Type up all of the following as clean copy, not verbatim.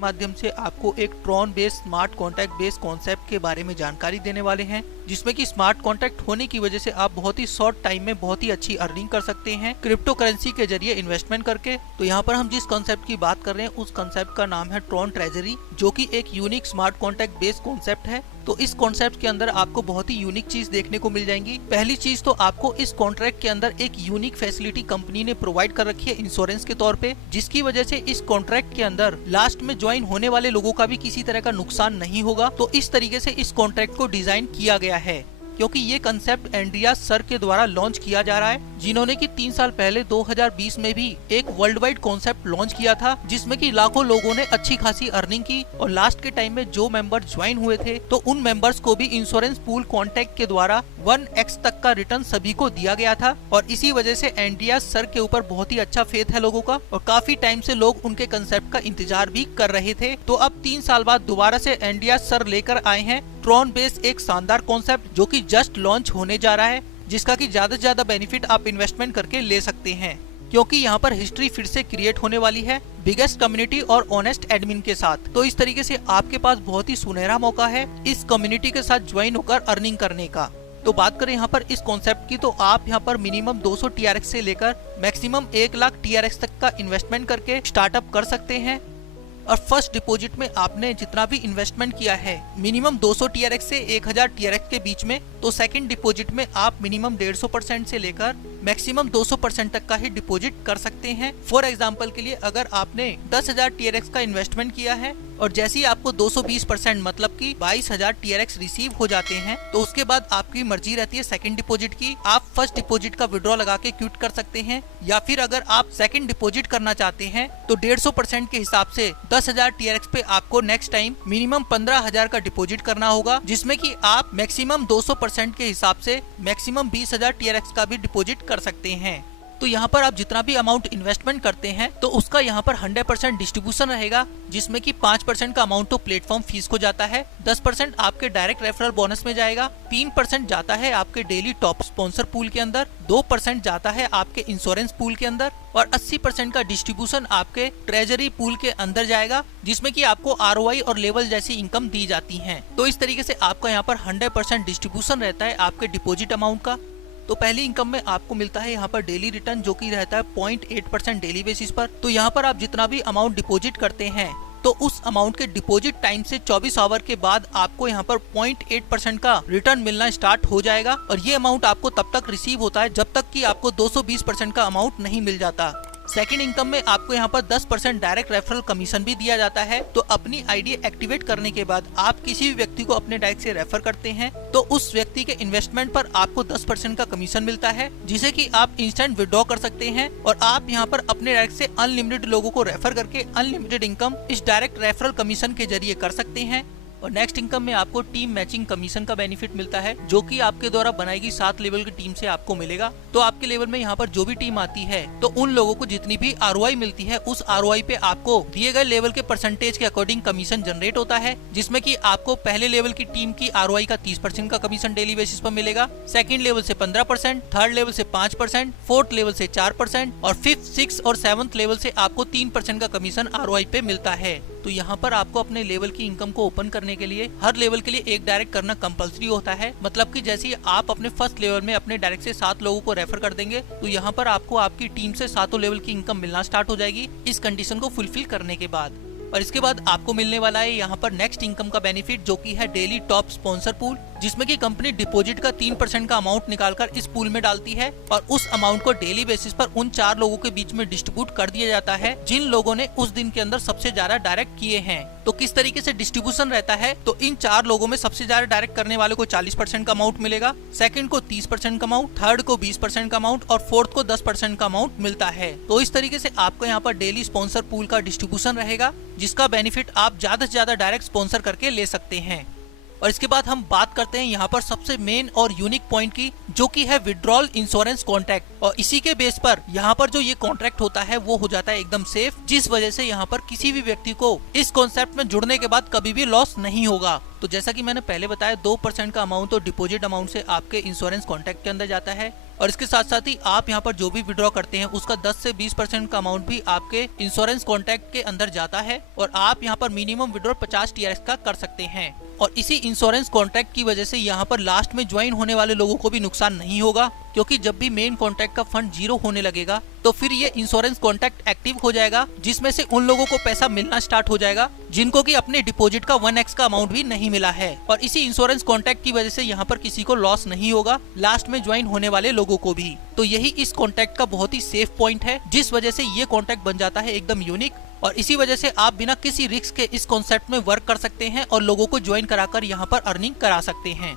माध्यम से आपको एक Tron based smart contract based concept के बारे में जानकारी देने वाले हैं, जिसमें कि स्मार्ट कॉन्ट्रैक्ट होने की वजह से आप बहुत ही शॉर्ट टाइम में बहुत ही अच्छी अर्निंग कर सकते हैं क्रिप्टो करेंसी के जरिए इन्वेस्टमेंट करके। तो यहाँ पर हम जिस कॉन्सेप्ट की बात कर रहे हैं उस कॉन्सेप्ट का नाम है ट्रॉन ट्रेजरी, जो कि एक unique smart contract based concept है। तो इस कॉन्सेप्ट के अंदर आपको बहुत ही यूनिक चीज देखने को मिल जाएंगी। पहली चीज तो आपको इस कॉन्ट्रैक्ट के अंदर एक यूनिक फैसिलिटी कंपनी ने प्रोवाइड कर रखी है इंश्योरेंस के तौर पे, जिसकी वजह से इस कॉन्ट्रैक्ट के अंदर लास्ट में ज्वाइन होने वाले लोगों का भी किसी तरह का नुकसान नहीं होगा। तो इस तरीके से इस कॉन्ट्रैक्ट को डिजाइन किया गया है, क्योंकि ये कंसेप्ट एंड्रियास सर के द्वारा लॉन्च किया जा रहा है, जिन्होंने कि 3 साल पहले 2020 में भी एक वर्ल्ड वाइड कॉन्सेप्ट लॉन्च किया था, जिसमें कि लाखों लोगों ने अच्छी खासी अर्निंग की। और लास्ट के टाइम में जो मेंबर ज्वाइन हुए थे तो उन मेंबर्स को भी इंश्योरेंस पूल कॉन्ट्रैक्ट के द्वारा 1x तक का रिटर्न सभी को दिया गया था। और इसी वजह से एंड्रियास सर के ऊपर बहुत ही अच्छा फेथ है लोगों का, और काफी टाइम से लोग उनके कंसेप्ट का इंतजार भी कर रहे थे। तो अब 3 साल बाद दोबारा से एंड्रियास सर लेकर आए हैं ट्रॉन बेस्ड एक शानदार कॉन्सेप्ट, जो कि जस्ट लॉन्च होने जा रहा है, जिसका कि ज्यादा से ज्यादा बेनिफिट आप इन्वेस्टमेंट करके ले सकते हैं, क्योंकि यहाँ पर हिस्ट्री फिर से क्रिएट होने वाली है बिगेस्ट कम्युनिटी और ऑनेस्ट एडमिन के साथ। तो इस तरीके से आपके पास बहुत ही सुनहरा मौका है इस कम्युनिटी के साथ ज्वाइन होकर अर्निंग करने का। तो बात करें यहाँ पर इस कॉन्सेप्ट की, तो आप यहाँ पर मिनिमम 200 TRX से लेकर मैक्सिमम 1 लाख TRX तक का इन्वेस्टमेंट करके स्टार्टअप कर सकते हैं। और फर्स्ट डिपॉजिट में आपने जितना भी इन्वेस्टमेंट किया है मिनिमम 200 TRX से 1000 TRX के बीच में, तो सेकंड डिपॉजिट में आप मिनिमम 150% से लेकर मैक्सिमम 200% तक का ही डिपॉजिट कर सकते हैं। फॉर एग्जांपल के लिए अगर आपने 10,000 TRX का इन्वेस्टमेंट किया है और जैसे ही आपको 220% मतलब कि 22,000 TRX रिसीव हो जाते हैं, तो उसके बाद आपकी मर्जी रहती है सेकंड डिपॉजिट की। आप फर्स्ट डिपॉजिट का विड्रॉ लगा के क्विट कर सकते हैं, या फिर अगर आप सेकंड डिपॉजिट करना चाहते हैं तो 150% के हिसाब से 10,000 TRX पे आपको नेक्स्ट टाइम मिनिमम 15,000 का डिपॉजिट करना होगा, जिसमें कि आप मैक्सिमम 200% के हिसाब से मैक्सिमम 20,000 TRX का भी डिपॉजिट कर सकते हैं। तो यहाँ पर आप जितना भी अमाउंट इन्वेस्टमेंट करते हैं तो उसका यहाँ पर 100% डिस्ट्रीब्यूशन रहेगा, जिसमें कि 5% का अमाउंट तो प्लेटफॉर्म फीस को जाता है, 10% आपके डायरेक्ट रेफरल बोनस में जाएगा, 3% जाता है आपके डेली टॉप स्पॉन्सर पूल के अंदर, 2% जाता है आपके इंश्योरेंस पूल के अंदर, और 80% का डिस्ट्रीब्यूशन आपके ट्रेजरी पूल के अंदर जाएगा, जिसमें कि आपको ROI और लेवल जैसी इनकम दी जाती है। तो इस तरीके से आपका यहाँ पर 100% डिस्ट्रीब्यूशन रहता है आपके डिपॉजिट अमाउंट का। तो पहली इनकम में आपको मिलता है यहाँ पर डेली रिटर्न, जो कि रहता है 0.8% डेली बेसिस पर। तो यहाँ पर आप जितना भी अमाउंट डिपॉजिट करते हैं तो उस अमाउंट के डिपॉजिट टाइम से 24 आवर के बाद आपको यहाँ पर 0.8% का रिटर्न मिलना स्टार्ट हो जाएगा। और ये अमाउंट आपको तब तक रिसीव होता है जब तक कि आपको 220% का अमाउंट नहीं मिल जाता। सेकंड इनकम में आपको यहाँ पर 10% डायरेक्ट रेफरल कमीशन भी दिया जाता है। तो अपनी आईडी एक्टिवेट करने के बाद आप किसी भी व्यक्ति को अपने डायरेक्ट से रेफर करते हैं तो उस व्यक्ति के इन्वेस्टमेंट पर आपको 10% का कमीशन मिलता है, जिसे कि आप इंस्टेंट विड्रॉ कर सकते हैं। और आप यहाँ पर अपने डायरेक्ट से अनलिमिटेड लोगों को रेफर करके अनलिमिटेड इनकम इस डायरेक्ट रेफरल कमीशन के जरिए कर सकते हैं। और नेक्स्ट इनकम में आपको टीम मैचिंग कमीशन का बेनिफिट मिलता है, जो कि आपके द्वारा बनाई गई 7 लेवल की टीम से आपको मिलेगा। तो आपके लेवल में यहाँ पर जो भी टीम आती है तो उन लोगों को जितनी भी ROI मिलती है उस ROI पे आपको दिए गए लेवल के परसेंटेज के अकॉर्डिंग कमीशन जनरेट होता है, जिसमें कि आपको पहले लेवल की टीम की ROI का 30% का कमीशन डेली बेसिस पर मिलेगा, सेकंड लेवल से 15%, थर्ड लेवल से 5%, फोर्थ लेवल से 4% और फिफ्थ, सिक्स और 7th लेवल से आपको 3% का कमीशन ROI पे मिलता है। तो यहाँ पर आपको अपने लेवल की इनकम को ओपन करने के लिए हर लेवल के लिए एक डायरेक्ट करना कंपलसरी होता है। मतलब कि जैसे ही आप अपने फर्स्ट लेवल में अपने डायरेक्ट से 7 लोगों को रेफर कर देंगे तो यहाँ पर आपको आपकी टीम से 7 लेवल की इनकम मिलना स्टार्ट हो जाएगी इस कंडीशन को फुलफिल करने के बाद। और इसके बाद आपको मिलने वाला है यहाँ पर नेक्स्ट इनकम का बेनिफिट, जो कि है डेली टॉप स्पॉन्सर पूल, जिसमें कि कंपनी डिपॉजिट का 3% का अमाउंट निकालकर इस पूल में डालती है और उस अमाउंट को डेली बेसिस पर उन 4 लोगों के बीच में डिस्ट्रीब्यूट कर दिया जाता है जिन लोगों ने उस दिन के अंदर सबसे ज्यादा डायरेक्ट किए हैं। तो किस तरीके से डिस्ट्रीब्यूशन रहता है, तो इन 4 लोगों में सबसे ज्यादा डायरेक्ट करने वाले को 40% का अमाउंट मिलेगा, सेकंड को 30% का अमाउंट, थर्ड को 20% का अमाउंट और फोर्थ को 10% का अमाउंट मिलता है। तो इस तरीके से आपको यहाँ पर डेली स्पॉन्सर पूल का डिस्ट्रीब्यूशन रहेगा, जिसका बेनिफिट आप ज्यादा से ज्यादा डायरेक्ट स्पॉन्सर करके ले सकते हैं। और इसके बाद हम बात करते हैं यहाँ पर सबसे मेन और यूनिक पॉइंट की, जो कि है विड्रॉल इंश्योरेंस कॉन्ट्रैक्ट। और इसी के बेस पर यहाँ पर जो ये कॉन्ट्रैक्ट होता है वो हो जाता है एकदम सेफ, जिस वजह से यहाँ पर किसी भी व्यक्ति को इस कॉन्सेप्ट में जुड़ने के बाद कभी भी लॉस नहीं होगा। तो जैसा कि मैंने पहले बताया 2% का अमाउंट तो डिपॉजिट अमाउंट से आपके इंश्योरेंस कॉन्ट्रैक्ट के अंदर जाता है, और इसके साथ साथ ही आप यहाँ पर जो भी विड्रॉ करते हैं उसका 10 से 20% का अमाउंट भी आपके इंश्योरेंस कॉन्ट्रैक्ट के अंदर जाता है और आप यहाँ पर मिनिमम विड्रॉ 50 TRX का कर सकते हैं। और इसी इंश्योरेंस कॉन्ट्रैक्ट की वजह से यहाँ पर लास्ट में ज्वाइन होने वाले लोगों को भी नुकसान नहीं होगा, क्योंकि जब भी मेन कॉन्ट्रैक्ट का फंड 0 होने लगेगा तो फिर ये इंश्योरेंस कॉन्ट्रैक्ट एक्टिव हो जाएगा, जिसमें से उन लोगों को पैसा मिलना स्टार्ट हो जाएगा जिनको कि अपने डिपॉजिट का 1x का अमाउंट भी नहीं मिला है। और इसी इंश्योरेंस कॉन्ट्रैक्ट की वजह से यहाँ पर किसी को लॉस नहीं होगा, लास्ट में ज्वाइन होने वाले लोगों को भी। तो यही इस कॉन्ट्रैक्ट का बहुत ही सेफ पॉइंट है, जिस वजह से ये कॉन्ट्रैक्ट बन जाता है एकदम यूनिक। और इसी वजह से आप बिना किसी रिस्क के इस कॉन्सेप्ट में वर्क कर सकते हैं और लोगों को ज्वाइन कराकर यहाँ पर अर्निंग करा सकते हैं।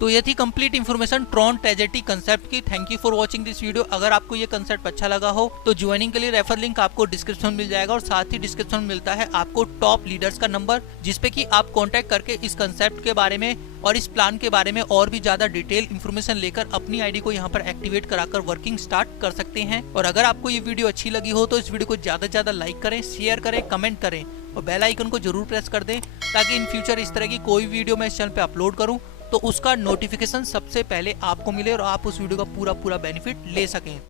तो ये थी कंप्लीट इन्फॉर्मेशन ट्रॉन ट्रेजेडी कंसेप्ट की। Thank you for watching this video. अगर आपको ये कंसेप्ट अच्छा लगा हो तो ज्वाइनिंग के लिए रेफर लिंक आपको डिस्क्रिप्शन में मिल जाएगा और साथ ही डिस्क्रिप्शन में मिलता है आपको टॉप लीडर्स का नंबर, जिसपे कि आप कांटेक्ट करके इस कंसेप्ट के बारे में और इस प्लान के बारे में और भी ज्यादा डिटेल इन्फॉर्मेशन लेकर अपनी आईडी को यहाँ पर एक्टिवेट कराकर वर्किंग स्टार्ट कर सकते हैं। और अगर आपको ये वीडियो अच्छी लगी हो तो इस वीडियो को ज्यादा से ज्यादा लाइक करें, शेयर करें, कमेंट करें और बेल आइकन को जरूर प्रेस कर दें, ताकि इन फ्यूचर इस तरह की कोई वीडियो मैं इस चैनल पे अपलोड करूं तो उसका नोटिफिकेशन सबसे पहले आपको मिले और आप उस वीडियो का पूरा बेनिफिट ले सकें।